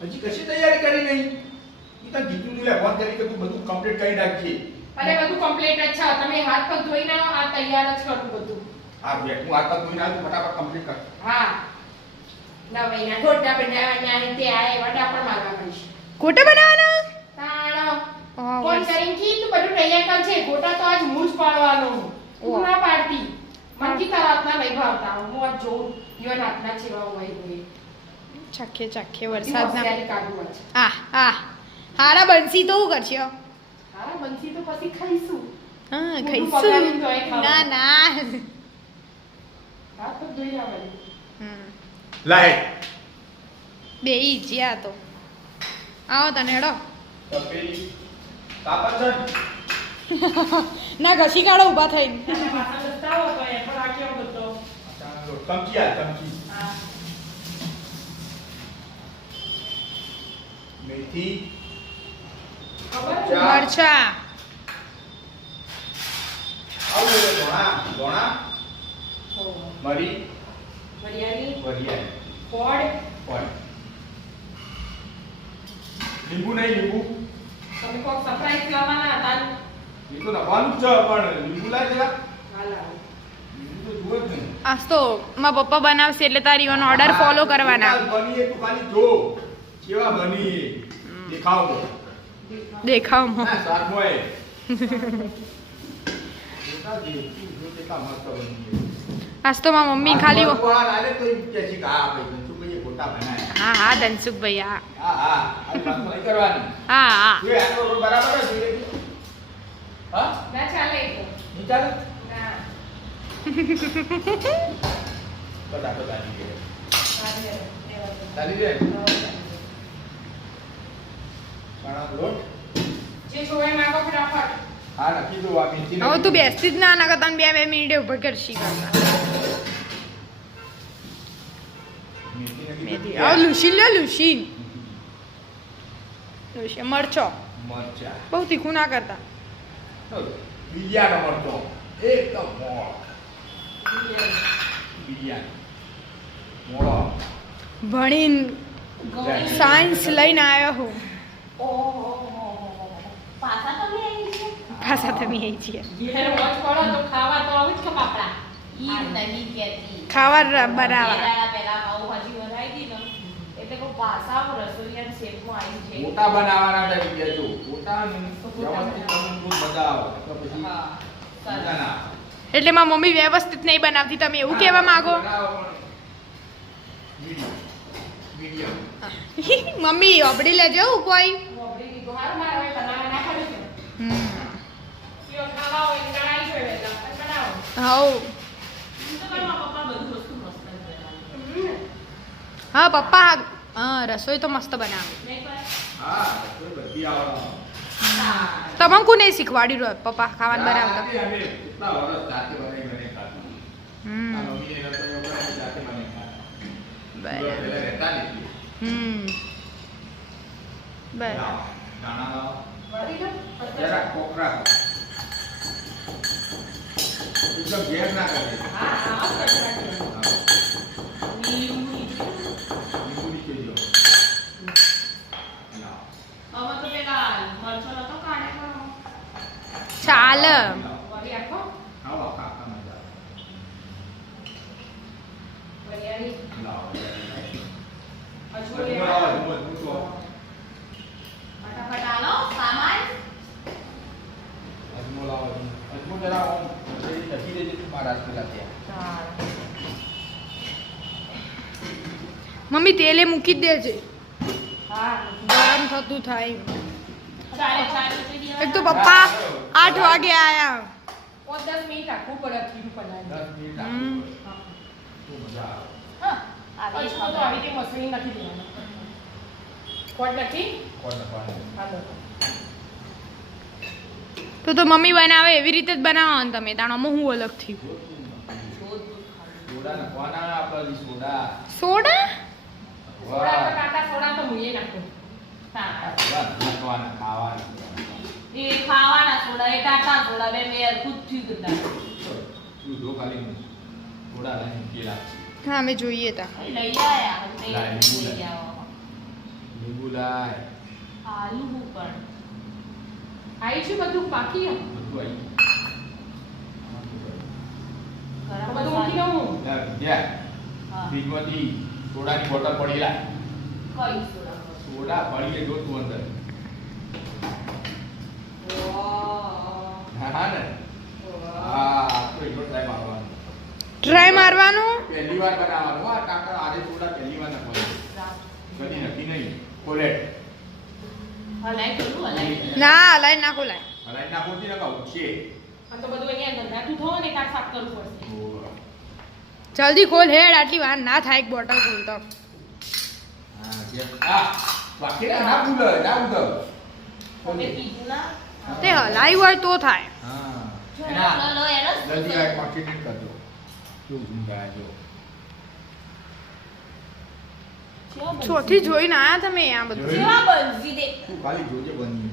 હજી કશી તૈયારી કરી નહીં. ઈ તો કીધું તું લે ફોન કરી કે તું બધું કમ્પ્લીટ કરી નાખજે. અરે બધું કમ્પ્લીટ જ છે. તમે હાથ પગ ધોઈને આવો, આ તૈયાર જ કરું બધું. હા બેટ હું હાથ પગ ધોઈને આવું ફટાફટ કમ્પ્લીટ કર. હા નવઈના ગોટા બનાવવાના ને તે આય વડા પણ મારવા પડીશ. ગોટા બનાવવાના? તાણો હા, ફોન બસ. કરીને કીધું બધું તૈયાર કરજે. ગોટા તો આજ હું જ પાડવાનો. તું ના પાડતી. મને કી તારા હાથના નહીં ભાવતા. હું આજ જોઉં ઈવન હાથના છેવા હોય હોય. ચાખીએ ચાખીએ વરસાદના વરસાદના. કાઢું આજ. આ હારા બનસી તો હું કરશે? હા બનસી તો પછી ખાઈશું. હા મોઢું ખાઈશું. પકડાવીને તોય ખાવાનું. ના હાથ પગ ધોઈ આવવાનું. લાય બેઈ જ્યા તો આવો તને હેડો. તપેલી કાપડ ના ઘસી કાઢો ઊભા થઈને. અને પાછા દસ્તાવો તો એ પણ આ કેવો બધો. ટંકી આ ટંકી હા મેથી ખબર મરચા આવું લે ધોણા ધોણા મરી વરિયાળી વરિયાળી ફોડ હોય લીંબુ નહીં લીંબુ તમે કોક સરપ્રાઈઝ લાવવાના હતા ને? એ તો નવાનું જ છે પણ લીંબુ લાય જરા હાલા લીંબુ તો જુએ જ નહીં આજ તો મારા પપ્પા બનાવશે એટલે તારી ઓન ઓર્ડર ફોલો કરવાના. બની તું ખાલી જો કેવા બની દેખાવ દેખાવમાં ના શાક હોય દેખાવ દે તું જો દેખાવ મસ્ત બની આજ તો મારા મમ્મી ખાલી ભગવાન આલે તો એમ કે છે કે આ ભાઈ તું કઈ ખોટા બનાય હા ધનસુખભાઈ હા હા આ વાત નહીં કરવાની હા જો આ તો બરાબર જ જોઈએ હા ના ચાલે એ તો. નહીં ચાલે ના બધા ચાલી ગયે ચાલે એવા તો. ચાલી જાય ચણા લોટ જે જોવે માંગો ફટાફટ. હા નક્કી દો આ મેથી હવે તું બેસતી જ ના ના કરતા 2 મિનિટે ઉભર કરશી કરતા મેથી હવે લુશીન લે લુશીન મરચો મરચા બહુ તીખું ના કરતા. બીજાનો મરચો એકદમ મોળો બીજાનો મોળો ભણીન સાયન્સ લઈને આવ્યો હું ઓહો પાછા તમે આવી છે. પાછા તમે આવી છીએ ઘેર વોચ પડો તો ખાવા તો આવું જ કે બાપડા. ઈ નહીં કહેતી. ખાવા બનાવવા પેલા પાઉંભાજી બનાવી દી ને એટલે કોઈ પાસા રસોઈયા શેપમાં આવી છે. મોટા બનાવવાના તરીકે જો મોટા વ્યવસ્થિત તમે દૂધ બતાવો તો પછી હા. મજા ના આવે. એટલે મારી મમ્મી વ્યવસ્થિત નહીં બનાવતી તમે એવું કહેવા માંગો? બનાવો પણ મીડિયમ મમ્મી અબડી લેજો કોઈ. મોબડી દીધો હાર મારે હવે બનાવવા ના પડે છે. કયો ખાવા હોય તો કઢાઈ જોઈએ એટલે બનાવો. હવ તો મારા પપ્પા બધું વસ્તુ મસ્ત બનાવે. હા પપ્પા હા રસોઈ તો મસ્ત બનાવે. નહીં પણ હા કોઈ બધી આવડે તમને કોને શીખવાડ્યું રહ્યો પપ્પા ખાવાનું બનાવતા? અમે કેટલા વર્ષ જાતે બનાવી ખાધું આ મમ્મીએ રસોઈ બનાવી જાતે બનાવી ખાધું બરાબર. પહેલા રહેતા નથી બરાબર. દાણા લાવો વળી ગયો? જરા કોકરા એકદમ ઘેર ના કરે હા આવા જ કરી નાખીએ. લીંબુ લીંબુ નીચે જો લાવો. હવે તો પેલા મરચો નતો કાઢેલો. ચાલ વળી આખો આવો કાકા મજા વરિયાળી લાવો અજમો અજમો લેવા. લાવો અજમો અજમો ફટાફટ આલો સામાન. અજમો લાવો અજમો જરા આમ લખી દેજે મારા પેલા ત્યાં મમ્મી તેલે મૂકી જ દેજે હા ગરમ થતું થાય. ચાલે ચાલે તો એક તો પપ્પા 8 વાગે આયા. 5-10 મિનિટ આખું પડે ખીરું બનાવી. 10 મિનિટ આપો તો મજા આવે હા આવી અજમો તો આવી રીતે મસળી નાખી દેવાનો. કોટ નાખી કોણ નફાનું હાલો. તો મમ્મી બનાવે એવી રીતે જ બનાવો ને તમે તાણામાં હું અલગ થયું. સોડા નફાના આપણા સોડા સોડા સોડા તો કાકા સોડા તો મુએ નાખું. હા. નાખવાના ખાવાના એ ખાવાના સોડા એ ટાટા સોડા બે મેં ખુદ થયું બધા. તું જો ખાલી થોડા લઈને કેલા હા અમે જોઈએ તા લઈ આયા લાય, લીંબુ લઈ લાય. આવો. લીંબુ લાય. આલુ પણ આવી છે બધું બાકી એમ બધું આવી તો ગરમ બધું મૂકી મસાલો. દઉં લે, જા. હા. ફ્રીજમાંથી સોડાની બોટલ પડી લાય. કઈ સોડા? સોડા પડી જો તું અંદર. વાહ. હા ને હા તો એટલો ટ્રાય મારવાનો. ટ્રાય મારવાનું. પહેલી વાર બનાવવાનું હા કાકા આજે સોડા પહેલી વાર નાખવાનું કદી નક્કી નહીં કોલેટ હલાઈ કરું હલાઈ. ના હલાઈ નાખો લાય. હલાઈ નાખો થી નકા ઉઠશે. આ તો બધું અહીંયા ગંધાતું થયું ને કાંઈ સાફ કરવું પડશે ઓહ. જલ્દી ખોલ હેડ, આટલી વાર ના થાય એક બોટલ ખોલ તો. હા જે આ બાકી ના ભૂલ ના ઉધર. તમે પીધું ના? તે હલાઈ હોય તો થાય. હા જો એના એનો લો, એનો જ જલ્દી આ કોન્ટિન્યુ કરજો જો ઊંઘાય જો કેવા બનશે? ચોથી જોઈને આયા તમે આ બધું. જોયું? કેવા બનશે દેખ. તું ખાલી જોજે બની